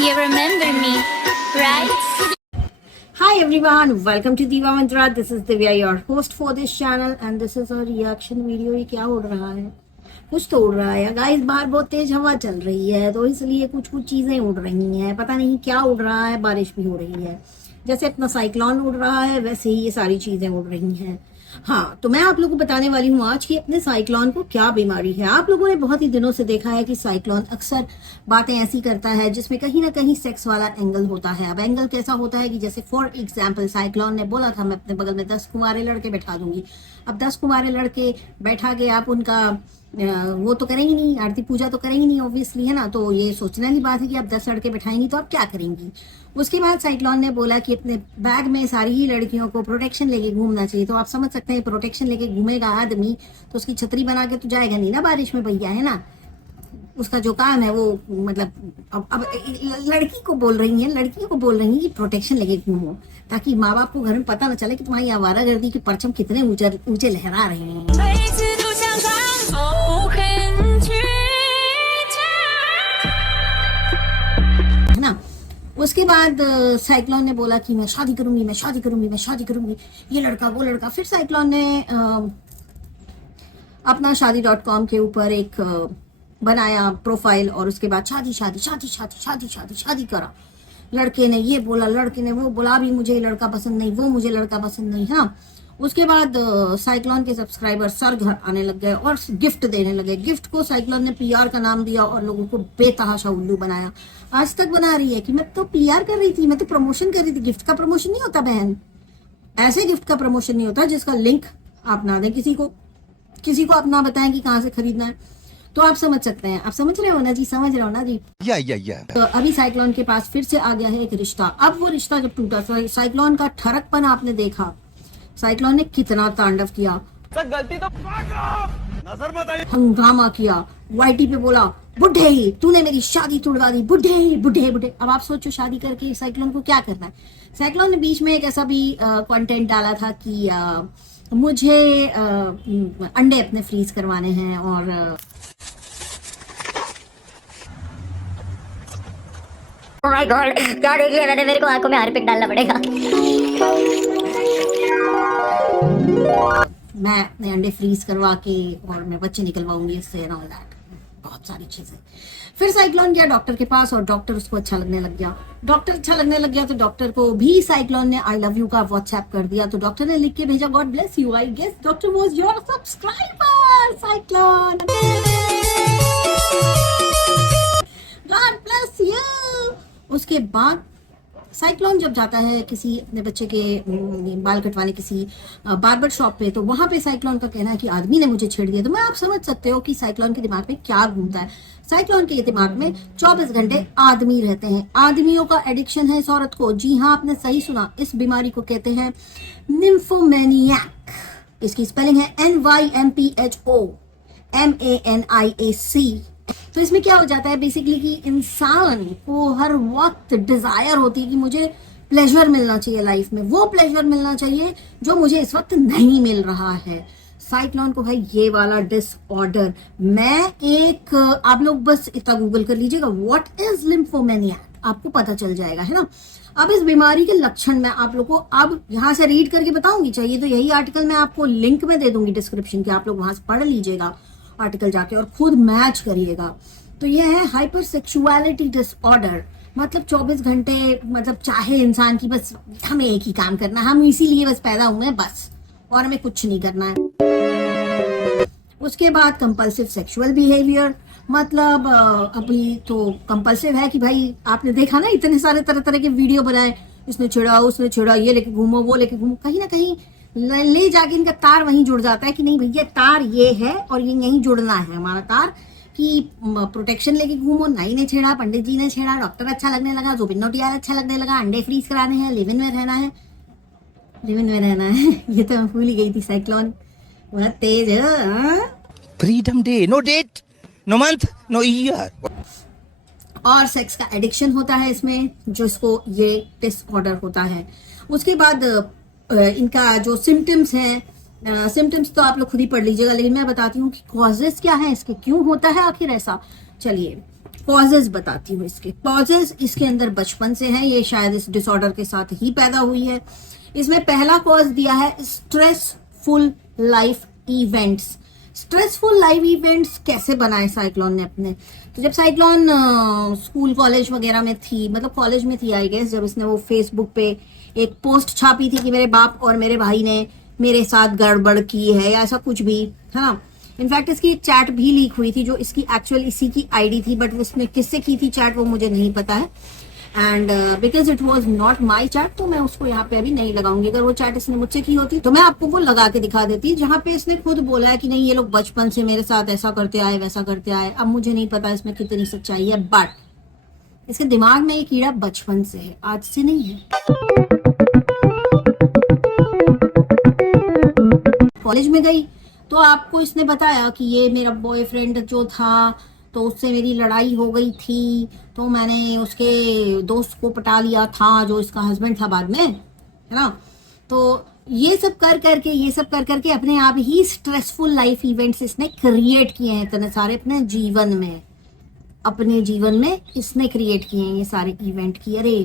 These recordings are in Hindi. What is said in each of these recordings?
You remember me, right? Hi everyone, welcome to Diva Mantra. This is Divya, your host for this channel, and this is a reaction video. ये क्या उड़ रहा है? कुछ तो उड़ रहा है गाइस। बाहर बहुत तेज हवा चल रही है, तो इसलिए कुछ कुछ चीजें उड़ रही हैं। पता नहीं क्या उड़ रहा है। बारिश भी हो रही है, जैसे अपना साइक्लोन उड़ रहा है वैसे ही ये सारी चीजें उड़ रही हैं। हाँ, तो मैं आप लोगों को बताने वाली हूँ आज कि अपने साइक्लोन को क्या बीमारी है। आप लोगों ने बहुत ही दिनों से देखा है कि साइक्लोन अक्सर बातें ऐसी करता है जिसमें कहीं ना कहीं सेक्स वाला एंगल होता है। अब एंगल कैसा होता है कि जैसे फॉर एग्जाम्पल साइक्लोन ने बोला था मैं अपने बगल में 10 कुंवारे लड़के बैठा दूंगी। अब 10 कुंवारे लड़के बैठा के आप उनका वो तो करेंगे नहीं, आरती पूजा तो करेंगे नहीं ऑब्वियसली, है ना। तो ये सोचने वाली बात है कि आप 10 लड़के बैठाएंगी तो आप क्या करेंगी। उसके बाद साइक्लोन ने बोला कि अपने बैग में सारी ही लड़कियों को प्रोटेक्शन लेके घूमना चाहिए। तो आप समझ सकते हैं प्रोटेक्शन लेके घूमेगा आदमी तो उसकी छतरी बना के तो जाएगा नहीं ना बारिश में भैया, है ना। उसका जो काम है वो मतलब अब लड़की को बोल रही है, लड़कियों को बोल रही है कि प्रोटेक्शन लेके घूमो, ताकि माँ बाप को घर में पता न चले कि तुम्हारी आवारागर्दी के परचम कितने ऊंचे लहरा रहे हैं। है ना। उसके बाद साइक्लोन ने बोला कि मैं शादी करूंगी, मैं शादी करूंगी, मैं शादी करूंगी, ये लड़का वो लड़का। फिर साइक्लोन ने अपना शादी.com के ऊपर एक बनाया प्रोफाइल और उसके बाद शादी शादी शादी शादी शादी शादी शादी करा। लड़के ने ये बोला, लड़के ने वो बोला, भी मुझे लड़का पसंद नहीं, वो मुझे लड़का पसंद नहीं। हाँ, उसके बाद साइक्लोन के सब्सक्राइबर सर घर आने लग गए और गिफ्ट देने लगे। गिफ्ट को साइक्लोन ने पीआर का नाम दिया और लोगों को बेतहाशा उल्लू बनाया। आज तक बना रही है कि मैं तो पीआर कर रही थी, मैं तो प्रमोशन कर रही थी। गिफ्ट का प्रमोशन नहीं होता बहन, ऐसे गिफ्ट का प्रमोशन नहीं होता जिसका लिंक आप ना दें किसी को आप ना बताएं कि कहाँ से खरीदना है। तो आप समझ सकते हैं, आप समझ रहे हो ना जी, समझ रहे हो ना जी। या तो अभी साइक्लोन के पास फिर से आ गया है एक रिश्ता। अब वो रिश्ता जब टूटा, साइक्लोन का ठरकपन आपने देखा, साइक्लोन ने कितना तांडव किया, गलती तो नजर बताइए, हंगामा किया, वाईटी पे बोला बुढ़े तूने मेरी शादी तोड़वा दी, बुढ़े बुढ़े बुढ़े। अब आप सोचो शादी करके साइक्लोन को क्या करना है। साइक्लोन ने बीच में एक ऐसा भी कंटेंट डाला था कि मुझे अंडे अपने फ्रीज करवाने हैं और ओह माय गॉड, क्या देख लिया मैंने, मेरे को आंखों में हार्पिक डालना पड़ेगा। मैं अपने अंडे फ्रीज करवा के और मैं बच्चे निकलवाऊंगी इससे एंड ऑल दैट, बहुत सारी चीजें। फिर साइक्लोन गया डॉक्टर के पास और डॉक्टर उसको अच्छा लगने लग गया। डॉक्टर अच्छा लगने लग गया तो डॉक्टर को भी साइक्लोन ने आई लव यू का व्हाट्सएप कर दिया। तो डॉक्टर ने लिख के भेजा god bless you, I guess doctor was your subscriber cyclone, god bless you. उसके बाद साइक्लोन जब जाता है किसी अपने बच्चे के बाल कटवाने किसी बार्बर शॉप पे, तो वहां पे साइक्लोन का कहना है कि आदमी ने मुझे छेड़ दिया। तो मैं आप समझ सकते हो कि साइक्लोन के दिमाग में क्या घूमता है। साइक्लोन के दिमाग में 24 घंटे आदमी रहते हैं। आदमियों का एडिक्शन है इस औरत को। जी हाँ, आपने सही सुना, इस बीमारी को कहते हैं निम्फोमेनियाक। इसकी स्पेलिंग है NYMPHOMANIAC। तो इसमें क्या हो जाता है बेसिकली कि इंसान को हर वक्त डिजायर होती है कि मुझे प्लेजर मिलना चाहिए लाइफ में, वो प्लेजर मिलना चाहिए जो मुझे इस वक्त नहीं मिल रहा है। साइक्लोन को भाई ये वाला डिसऑर्डर, आप लोग बस इतना गूगल कर लीजिएगा व्हाट इज लिम्फोमेनिया, आपको पता चल जाएगा, है ना। अब इस बीमारी के लक्षण मैं आप लोग को अब यहाँ से रीड करके बताऊंगी। चाहिए तो यही आर्टिकल मैं आपको लिंक में दे दूंगी डिस्क्रिप्शन के, आप लोग वहां से पढ़ लीजिएगा आर्टिकल जाके और खुद मैच करिएगा। तो ये है हाइपर सेक्सुअलिटी डिसऑर्डर। मतलब 24 घंटे, मतलब चाहे इंसान की बस हमें एक ही काम करना है, हम इसीलिए बस पैदा हुए हैं बस, और हमें कुछ नहीं करना है। उसके बाद कंपल्सिव सेक्सुअल बिहेवियर, मतलब अभी तो कंपल्सिव है कि भाई आपने देखा ना इतने सारे तरह तरह के वीडियो बनाए, इसने छेड़ा उसने छेड़ा, ये लेके घूमो वो लेके घूमो, कहीं ना कहीं ले जाके इनका तार वहीं जुड़ जाता है कि नहीं भैया तार ये है और ये यहीं जुड़ना है हमारा तार, कि प्रोटेक्शन लेके घूमो। नाई ने छेड़ा, पंडित जी ने छेड़ा, डॉक्टर अच्छा लगने लगा, जुबिन नौटियाल अच्छा लगने लगा, अंडे फ्रीज कराने हैं, लिव इन में रहना है, लिव इन में रहना है। ये तो मैं भूल ही गई थी, साइक्लोन बहुत तेज है। Freedom day, no date, no month, no year. और सेक्स का एडिक्शन होता है इसमें, जिसको ये डिसऑर्डर होता है। उसके बाद इनका जो सिम्टम्स हैं, सिम्टम्स तो आप लोग खुद ही पढ़ लीजिएगा, लेकिन मैं बताती हूँ कि कॉजेस क्या है इसके, क्यों होता है आखिर ऐसा। चलिए, कॉजेज बताती हूँ। इसके कॉजेज इसके अंदर बचपन से है, ये शायद इस डिसऑर्डर के साथ ही पैदा हुई है। इसमें पहला कॉज दिया है stressful life events. Stressful life events कैसे बनाए साइक्लोन ने अपने? तो जब साइक्लोन स्कूल कॉलेज वगैरह में थी, मतलब कॉलेज में थी आई गेस, जब इसने वो फेसबुक पे एक पोस्ट छापी थी कि मेरे बाप और मेरे भाई ने मेरे साथ गड़बड़ की है या ऐसा कुछ भी, है ना। इनफैक्ट इसकी एक चैट भी लीक हुई थी जो इसकी एक्चुअल इसी की आईडी थी, बट उसमें किससे की थी चैट वो मुझे नहीं पता है। And because it was not my chat तो मैं उसको यहाँ पे अभी नहीं लगाऊंगी। अगर वो चैट इसने मुझसे की होती तो मैं आपको वो लगा के दिखा देती, जहाँ पे इसने खुद बोला है कि नहीं ये लोग बचपन से मेरे साथ ऐसा करते आए वैसा करते आए। अब मुझे नहीं पता इसमें कितनी सच्चाई है, बट इसके दिमाग में ये कीड़ा बचपन से है, आज से नहीं है। कॉलेज में गई तो आपको इसने बताया कि ये मेरा बॉयफ्रेंड जो था तो उससे मेरी लड़ाई हो गई थी, तो मैंने उसके दोस्त को पटा लिया था जो इसका हस्बैंड था बाद में, है ना। तो ये सब कर करके अपने आप ही स्ट्रेसफुल लाइफ इवेंट्स इसने क्रिएट किए हैं इतने सारे अपने जीवन में इसने क्रिएट किए हैं ये सारे इवेंट की। अरे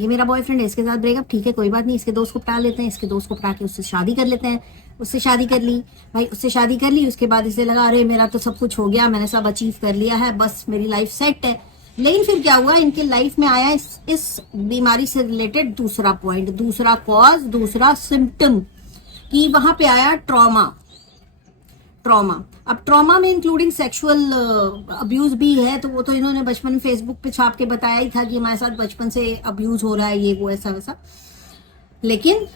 ये मेरा बॉयफ्रेंड है, इसके साथ ब्रेकअप, ठीक है कोई बात नहीं, इसके दोस्त को पटा लेते हैं, इसके दोस्त को पटा के उससे शादी कर लेते हैं। उससे शादी कर ली भाई, उससे शादी कर ली, उसके बाद इसे लगा अरे मेरा तो सब कुछ हो गया, मैंने सब अचीव कर लिया है, बस मेरी लाइफ सेट है। लेकिन फिर क्या हुआ, इनके लाइफ में आया इस बीमारी से रिलेटेड दूसरा पॉइंट, दूसरा कॉज, दूसरा सिम्टम, कि वहां पे आया ट्रॉमा। अब ट्रॉमा में इंक्लूडिंग सेक्सुअल अब्यूज भी है, तो वो तो इन्होंने बचपन में फेसबुक पे छाप के बताया ही था कि हमारे साथ बचपन से अब्यूज हो रहा है, ये वो ऐसा वैसा। लेकिन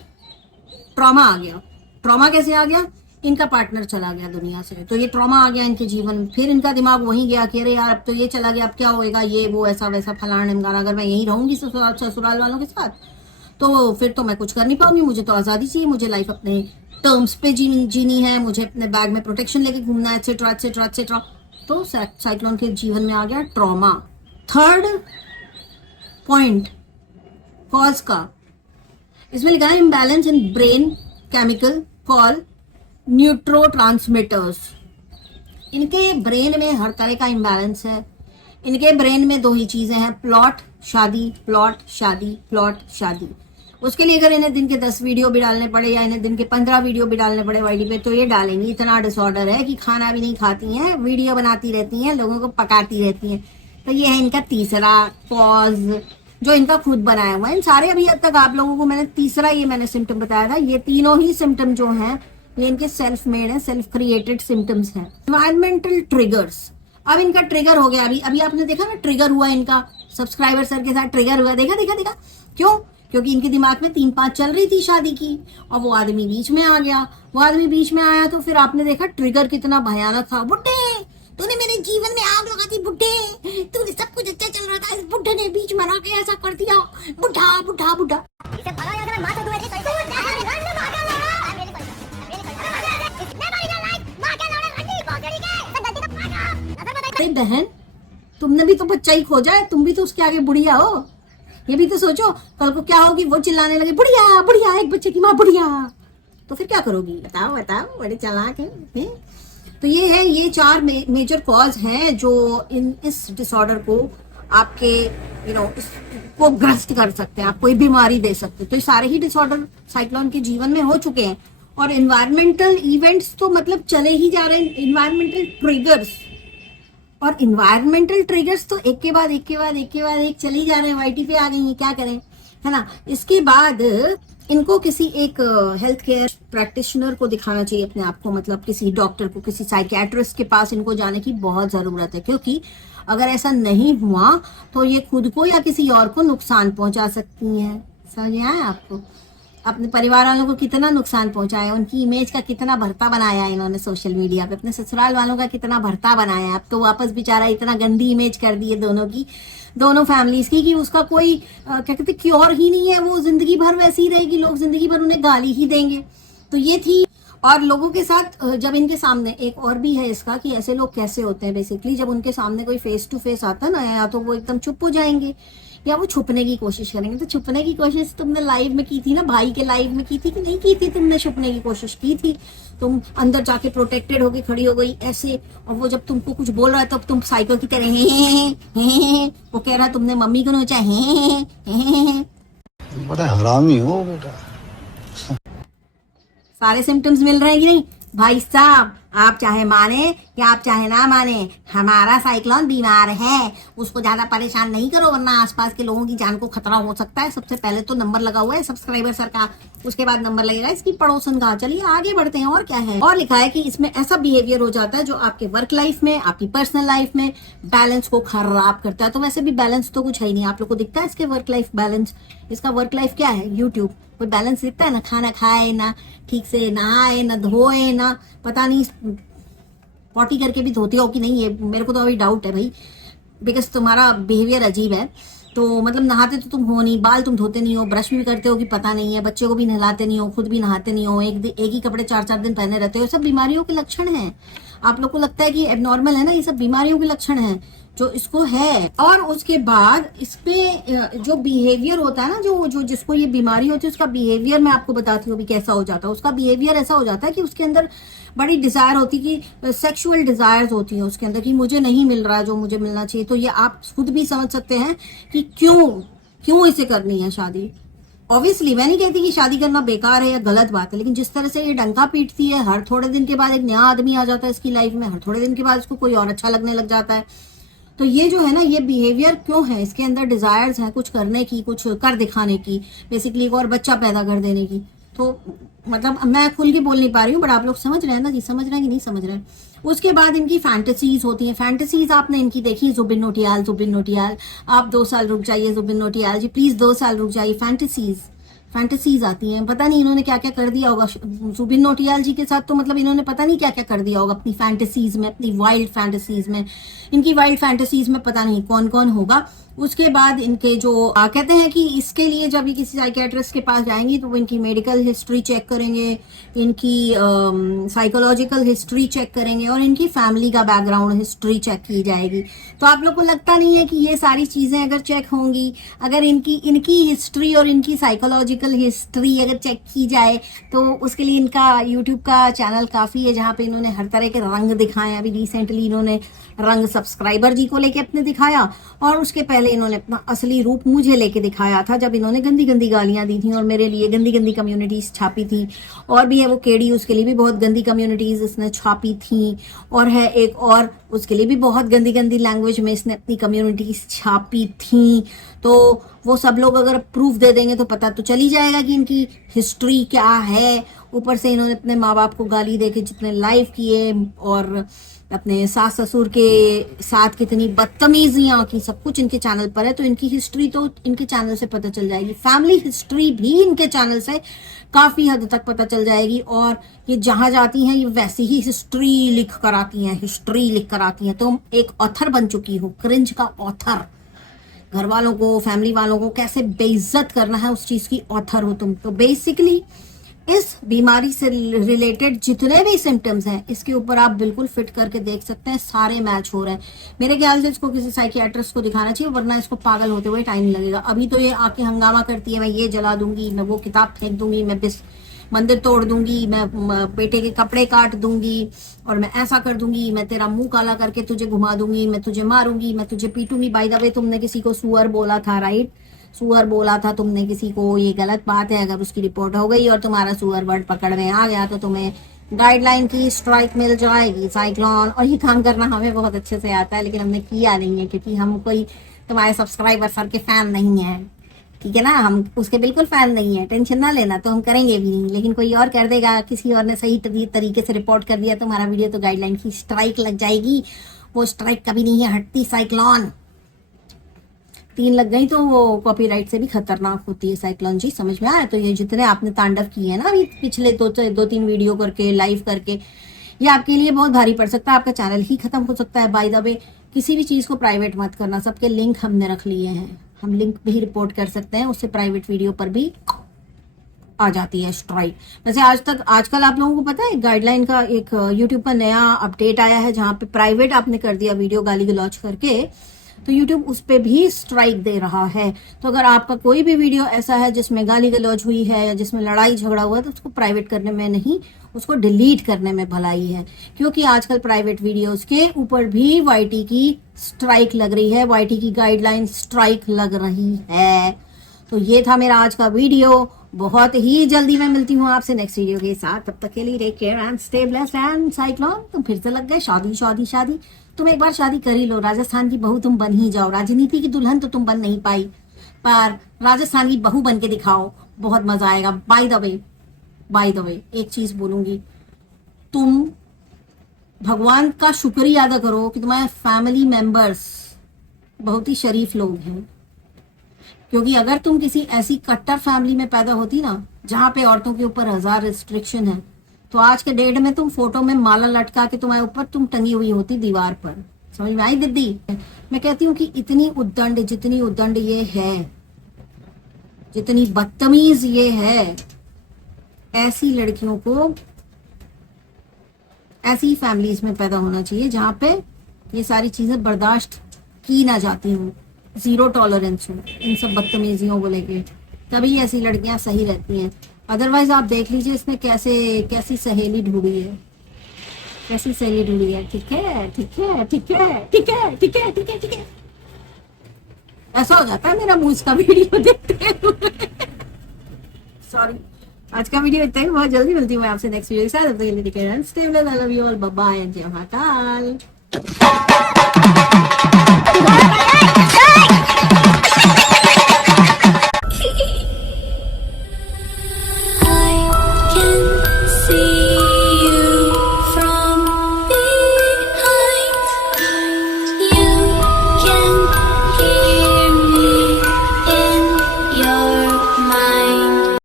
ट्रॉमा आ गया। ट्रॉमा कैसे आ गया? इनका पार्टनर चला गया दुनिया से, तो ये ट्रॉमा आ गया इनके जीवन में। फिर इनका दिमाग वहीं गया कि अरे यार अब तो ये चला गया, अब क्या होएगा, ये वो ऐसा वैसा फलाना ढिमकाना, अगर मैं यहीं रहूंगी ससुराल वालों के साथ तो फिर तो मैं कुछ कर नहीं पाऊंगी, मुझे तो आजादी चाहिए, मुझे लाइफ अपने टर्म्स पे जीनी है, मुझे अपने बैग में प्रोटेक्शन लेके घूमना है, एक्सेट्रा एक्सेट्रा एक्सेट्रा। तो साइक्लोन के जीवन में आ गया ट्रॉमा। थर्ड पॉइंट कॉज का, इसमें लिखा है imbalance in brain chemical call neurotransmitters. इनके ब्रेन में हर तरह का इम्बैलेंस है। इनके ब्रेन में दो ही चीजें हैं, प्लॉट शादी, प्लॉट शादी, प्लॉट शादी। उसके लिए अगर इन्हें दिन के 10 वीडियो भी डालने पड़े या इन्हें दिन के 15 वीडियो भी डालने पड़े वाईडी पे तो ये डालेंगी। इतना डिसऑर्डर है कि खाना भी नहीं खाती हैं, वीडियो बनाती रहती हैं, लोगों को पकाती रहती हैं। तो ये है इनका तीसरा कॉज जो इनका खुद बनाया हुआ है। इन सारे अभी तक आप लोगों को मैंने तीसरा मैंने सिम्टम बताया था, ये तीनों ही सिम्टम जो हैं ये इनके सेल्फ मेड है, सेल्फ क्रिएटेड सिम्टम्स हैं। एनवायरमेंटल ट्रिगर्स, अब इनका ट्रिगर हो गया। अभी आपने देखा ना, ट्रिगर हुआ इनका सब्सक्राइबर सर के साथ, ट्रिगर हुआ, देखा। क्यों? क्योंकि इनके दिमाग में 3-5 चल रही थी शादी की और वो आदमी बीच में आ गया। वो आदमी बीच में आया तो फिर आपने देखा ट्रिगर कितना भयानक था। बुड्ढे, तूने मेरे जीवन में आग लगा दी, बुड्ढे, तूने सब कुछ अच्छा चल रहा था, इस बुड्ढे ने बीच में आके ऐसा कर दिया, बुड्ढा बुड्ढा बुड्ढा। अरे बहन, तुमने भी तो बच्चा ही खोजा है, तुम भी तो उसके आगे बुढ़िया हो। ये भी तो सोचो कल को क्या होगी, वो चिल्लाने लगे बुढ़िया बुढ़िया, एक बच्चे की माँ बुढ़िया, तो फिर क्या करोगी? बताओ, बड़े चालाक हैं। तो ये है, ये 4 मेजर कॉज हैं जो इस डिसऑर्डर को आपके को ग्रस्त कर सकते हैं, आप कोई बीमारी दे सकते हैं। तो ये सारे ही डिसऑर्डर साइक्लोन के जीवन में हो चुके हैं। और एनवायरमेंटल इवेंट्स तो मतलब चले ही जा रहे हैं, एनवायरमेंटल ट्रिगर्स, और इन्वायरमेंटल ट्रिगर्स तो एक के बाद एक चले ही जा रहे हैं। वाईटी पे आ गई हैं, क्या करें, है ना। इसके बाद इनको किसी एक हेल्थ केयर प्रैक्टिशनर को दिखाना चाहिए अपने आप को, मतलब किसी डॉक्टर को, किसी साइकियाट्रिस्ट के पास इनको जाने की बहुत जरूरत है। क्योंकि अगर ऐसा नहीं हुआ तो ये खुद को या किसी और को नुकसान पहुंचा सकती हैं। समझ में आया आपको? अपने परिवार वालों को कितना नुकसान पहुंचाया, उनकी इमेज का कितना भरता बनाया है इन्होंने सोशल मीडिया पे, अपने ससुराल वालों का कितना भरता बनाया है। अब तो वापस बेचारा इतना गंदी इमेज कर दी है दोनों फैमिलीज की कि उसका कोई क्या कहते क्योर ही नहीं है। वो जिंदगी भर वैसी ही रहेगी, लोग जिंदगी भर उन्हें गाली ही देंगे। तो ये थी। और लोगों के साथ जब इनके सामने एक और भी है इसका कि ऐसे लोग कैसे होते हैं, बेसिकली जब उनके सामने कोई फेस टू फेस आता है ना, या तो वो एकदम चुप हो जाएंगे या वो छुपने की कोशिश करेंगे। तो छुपने की कोशिश तुमने लाइव में की थी ना, भाई के लाइव में की थी कि नहीं की थी? तुमने छुपने की कोशिश की थी, तुम अंदर जाके प्रोटेक्टेड होके खड़ी हो गई ऐसे, और वो जब तुमको कुछ बोल रहा है तब तुम साइको की तरह हे, वो कह रहा है तुमने मम्मी को नोचा हे। बड़ा हरामी हो बेटा। सारे सिम्टम्स मिल रहे हैं कि नहीं? भाई साहब, आप चाहे माने या आप चाहे ना माने, हमारा साइक्लोन बीमार है, उसको ज्यादा परेशान नहीं करो वरना आसपास के लोगों की जान को खतरा हो सकता है। सबसे पहले तो नंबर लगा हुआ है सब्सक्राइबर सर का, उसके बाद नंबर लगेगा इसकी पड़ोसन का। चलिए आगे बढ़ते हैं। और क्या है? और लिखा है कि इसमें ऐसा बिहेवियर हो जाता है जो आपके वर्क लाइफ में, आपकी पर्सनल लाइफ में बैलेंस को खराब करता है। तो वैसे भी बैलेंस तो कुछ है ही नहीं। आप लोग को दिखता है इसके वर्क लाइफ बैलेंस? इसका वर्क लाइफ क्या है? यूट्यूब। कोई बैलेंस दिखता है? ना खाना खाए, ना ठीक से नहाए, ना धोए, ना पता नहीं पॉटी करके भी धोती हो कि नहीं, है मेरे को तो अभी डाउट है भाई, बिकॉज तुम्हारा बिहेवियर अजीब है। तो मतलब नहाते तो तुम हो नहीं, बाल तुम धोते नहीं हो, ब्रश भी करते हो कि पता नहीं है, बच्चे को भी नहलाते नहीं हो, खुद भी नहाते नहीं हो, एक ही कपड़े 4-4 दिन पहने रहते हो। सब बीमारियों के लक्षण हैं। आप लोग को लगता है कि एबनॉर्मल है ना, ये सब बीमारियों के लक्षण हैं जो इसको है। और उसके बाद इसपे जो बिहेवियर होता है ना, जो जिसको ये बीमारी होती है, उसका बिहेवियर मैं आपको बताती हूँ अभी कैसा हो जाता है। उसका बिहेवियर ऐसा हो जाता है कि उसके अंदर बड़ी डिजायर होती है, कि सेक्सुअल डिजायर्स होती है उसके अंदर, कि मुझे नहीं मिल रहा है जो मुझे मिलना चाहिए। तो ये आप खुद भी समझ सकते हैं कि क्यों इसे करनी है शादी। ऑब्वियसली मैं नहीं कहती कि शादी करना बेकार है या गलत बात है, लेकिन जिस तरह से ये डंका पीटती है, हर थोड़े दिन के बाद एक नया आदमी आ जाता है इसकी लाइफ में, हर थोड़े दिन के बाद इसको कोई और अच्छा लगने लग जाता है। तो ये जो है ना, ये बिहेवियर क्यों है? इसके अंदर डिजायर्स है कुछ करने की, कुछ कर दिखाने की, बेसिकली एक और बच्चा पैदा कर देने की। तो मतलब मैं खुल के बोल नहीं पा रही हूँ, बट आप लोग समझ रहे हैं ना जी? समझ रहे हैं कि नहीं समझ रहे हैं? उसके बाद इनकी फैंटेसीज होती हैं। फैंटेसीज आपने इनकी देखी? जुबिन नौटियाल, आप 2 साल रुक जाइए जुबिन नौटियाल जी, प्लीज 2 साल रुक जाइए। फैंटेसीज आती हैं। पता नहीं इन्होंने क्या क्या कर दिया होगा जुबिन नौटियाल जी के साथ। तो मतलब इन्होंने पता नहीं क्या क्या कर दिया होगा अपनी फैंटेसीज में, अपनी वाइल्ड फैंटेसीज में। इनकी वाइल्ड फैंटेसीज में पता नहीं कौन कौन होगा। उसके बाद इनके जो कहते हैं कि इसके लिए जब ये किसी साइकियाट्रिस्ट के पास जाएंगी तो वो इनकी मेडिकल हिस्ट्री चेक करेंगे, इनकी साइकोलॉजिकल हिस्ट्री चेक करेंगे, और इनकी फैमिली का बैकग्राउंड हिस्ट्री चेक की जाएगी। तो आप लोग को लगता नहीं है कि ये सारी चीजें अगर चेक होंगी, अगर इनकी हिस्ट्री और इनकी साइकोलॉजिकल हिस्ट्री अगर चेक की जाए, तो उसके लिए इनका यूट्यूब का चैनल काफी है जहाँ पे इन्होंने हर तरह के रंग दिखाए। अभी रिसेंटली इन्होंने रंग सब्सक्राइबर जी को लेके अपने दिखाया, और उसके पहले इन्होंने अपना असली रूप मुझे लेके दिखाया था जब इन्होंने गंदी गंदी गालियां दी थी और मेरे लिए गंदी गंदी कम्युनिटीज छापी थी। और भी है वो केडी, उसके लिए भी बहुत गंदी कम्युनिटीज इसने छापी थी। और है एक और, उसके लिए भी बहुत गंदी गंदी लैंग्वेज में इसने अपनी कम्युनिटीज छापी थी। तो वो सब लोग अगर प्रूफ दे देंगे तो पता तो चल ही जाएगा कि इनकी हिस्ट्री क्या है। ऊपर से इन्होंने अपने माँ बाप को गाली देके जितने लाइव किए, और अपने सास ससुर के साथ कितनी बदतमीजियां की, सब कुछ इनके चैनल पर है। तो इनकी हिस्ट्री तो इनके चैनल से पता चल जाएगी। फैमिली हिस्ट्री भी इनके चैनल से काफी हद तक पता चल जाएगी। और ये जहां जाती हैं ये वैसी ही हिस्ट्री लिख कर आती हैं। तुम एक ऑथर बन चुकी हो, क्रिंज का ऑथर। घर वालों को, फैमिली वालों को कैसे बेइज्जत करना है उस चीज की ऑथर हो तुम। तो बेसिकली इस बीमारी से रिलेटेड जितने भी सिम्टम्स हैं, इसके ऊपर आप बिल्कुल फिट करके देख सकते हैं, सारे मैच हो रहे हैं। मेरे ख्याल से इसको किसी साइकियाट्रिस्ट को दिखाना चाहिए, वरना इसको पागल होते हुए टाइम लगेगा। अभी तो ये आके हंगामा करती है, मैं ये जला दूंगी, मैं वो किताब फेंक दूंगी, मैं मंदिर तोड़ दूंगी, मैं बेटे के कपड़े काट दूंगी, और मैं ऐसा कर दूंगी, मैं तेरा मुंह काला करके तुझे घुमा दूंगी, मैं तुझे मारूंगी, मैं तुझे पीटूंगी। बाय द वे, तुमने किसी को सुअर बोला था, राइट? सुअर बोला था तुमने किसी को, ये गलत बात है। अगर उसकी रिपोर्ट हो गई और तुम्हारा सुअर वर्ड पकड़ में आ गया तो तुम्हें गाइडलाइन की स्ट्राइक मिल जाएगी, साइक्लोन। और ये काम करना हमें बहुत अच्छे से आता है, लेकिन हमने किया नहीं है क्योंकि हम कोई तुम्हारे सब्सक्राइबर सर के फैन नहीं है, ठीक है ना? हम उसके बिल्कुल फैन नहीं है, टेंशन ना लेना। तो हम करेंगे भी नहीं, लेकिन कोई और कर देगा, किसी और ने सही तरीके से रिपोर्ट कर दिया तुम्हारा वीडियो तो गाइडलाइन की स्ट्राइक लग जाएगी। वो स्ट्राइक कभी नहीं है हटती, साइक्लोन 3 लग गई तो वो कॉपीराइट से भी खतरनाक होती है साइक्लोन जी, समझ में आया? तो ये जितने आपने तांडव किए हैं ना अभी पिछले 2-3 वीडियो करके, लाइव करके, ये आपके लिए बहुत भारी पड़ सकता है। आपका चैनल ही खत्म हो सकता है। बाय द वे, किसी भी चीज को प्राइवेट मत करना, सबके लिंक हमने रख लिए हैं, हम लिंक भी रिपोर्ट कर सकते हैं, उससे प्राइवेट वीडियो पर भी आ जाती है स्ट्राइक। वैसे आजकल आप लोगों को पता है गाइडलाइन का एक यूट्यूब का नया अपडेट आया है, जहां पे प्राइवेट आपने कर दिया वीडियो गाली गलौज करके तो यूट्यूब उस पे भी स्ट्राइक दे रहा है। तो अगर आपका कोई भी वीडियो ऐसा है जिसमें गाली गलौज हुई है या जिसमें लड़ाई झगड़ा हुआ है, तो उसको प्राइवेट करने में नहीं, उसको डिलीट करने में भलाई है। क्योंकि आजकल प्राइवेट वीडियोस के ऊपर भी वाईटी की स्ट्राइक लग रही है, वाईटी की गाइडलाइन स्ट्राइक लग रही है। तो ये था मेरा आज का वीडियो। बहुत ही जल्दी मैं मिलती हूँ आपसे नेक्स्ट वीडियो के साथ। तब तक के लिए take care and stay blessed and cyclone. तुम फिर से लग गए शादी शादी शादी। तुम एक बार शादी कर ही लो, राजस्थान की बहू तुम बन ही जाओ। राजनीति की दुल्हन तो तुम बन नहीं पाई, पर राजस्थान की बहू बन के दिखाओ, बहुत मजा आएगा। बाय द वे एक चीज बोलूंगी, तुम भगवान का शुक्रिया अदा करो कि तुम्हारे फैमिली मेंबर्स बहुत ही शरीफ लोग हैं। क्योंकि अगर तुम किसी ऐसी कट्टर फैमिली में पैदा होती ना, जहां पे औरतों के ऊपर 1000 रिस्ट्रिक्शन है, तो आज के डेट में तुम फोटो में माला लटका के तुम्हारे ऊपर तुम टंगी हुई होती दीवार पर। समझ में आई दीदी? मैं कहती हूँ कि जितनी उद्दंड ये है, जितनी बदतमीज ये है, ऐसी लड़कियों को ऐसी फैमिलीज में पैदा होना चाहिए जहां पे ये सारी चीजें बर्दाश्त की ना जाती हूँ, जीरो टॉलरेंस हो इन सब बदतमीजियों को लेके। तभी ऐसी लड़कियां सही रहती हैं। अदरवाइज आप देख लीजिए इसने कैसी सहेली ढूंढी है, ठीक है। ऐसा हो जाता है मेरा मुंह इसका वीडियो देखते हुए। सॉरी, आज का वीडियो इतना ही। बहुत जल्दी मिलती हूँ मैं आपसे नेक्स्ट वीडियो के साथ। Stay blessed, I love you all, bye bye, जय महाकाल।